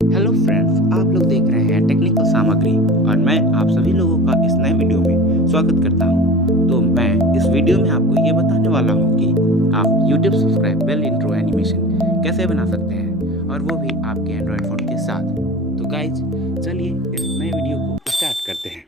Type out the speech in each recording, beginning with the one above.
Hello friends, आप लोग देख रहे हैं टेक्निकल सामग्री और मैं आप सभी लोगों का इस नए वीडियो में स्वागत करता हूं। तो मैं इस वीडियो में आपको ये बताने वाला हूं कि आप YouTube सब्सक्राइबल इंट्रो एनिमेशन कैसे बना सकते हैं और वो भी आपके एंड्रॉयड फ़ोन के साथ। तो गाइज चलिए इस नए वीडियो को स्टार्ट करते हैं।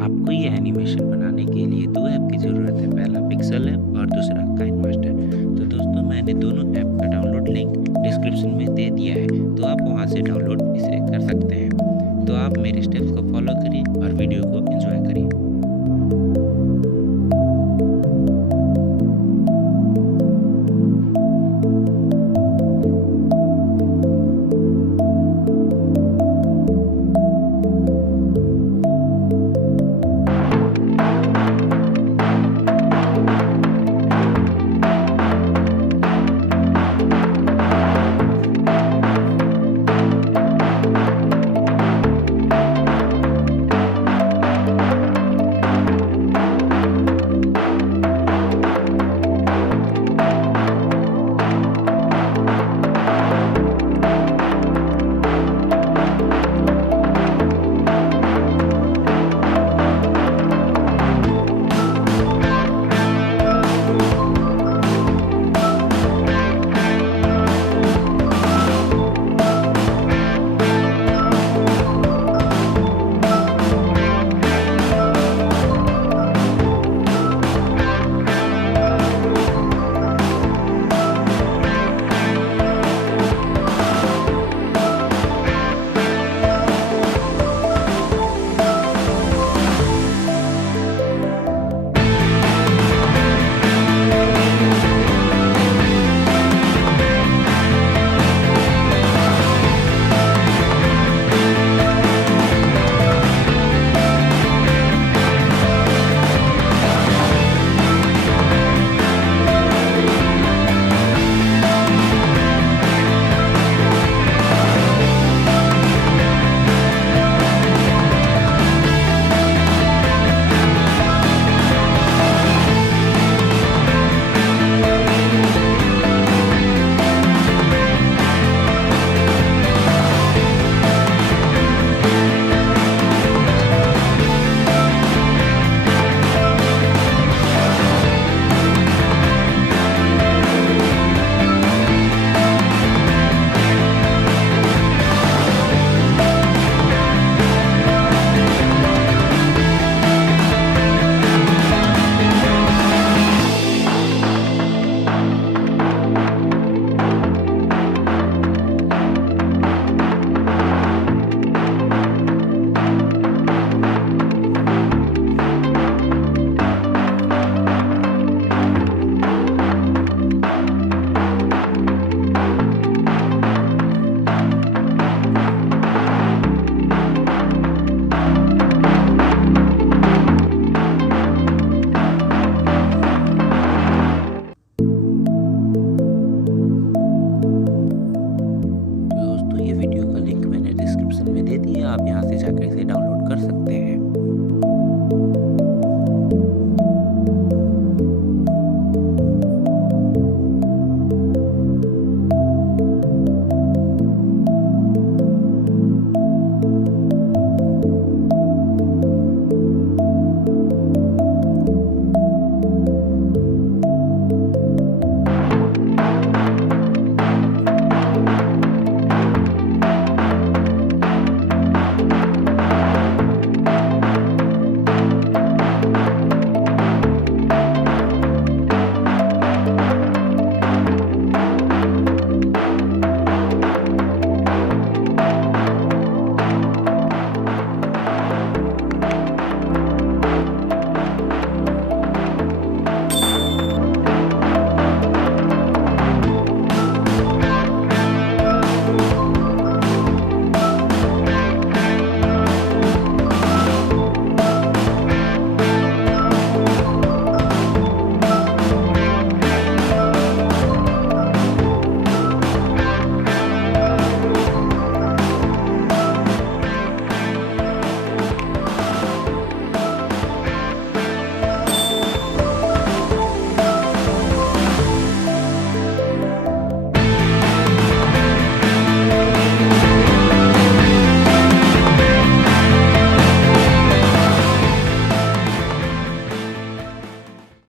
आपको ये एनिमेशन बनाने के लिए दो ऐप की ज़रूरत है। पहला पिक्सल ऐप और दूसरा काइनमास्टर। तो दोस्तों मैंने दोनों ऐप का डाउनलोड लिंक डिस्क्रिप्शन में दे दिया है, तो आप वहां से डाउनलोड इसे कर सकते हैं। तो आप मेरे स्टेप्स को फॉलो करिए और वीडियो को एंजॉय करिए।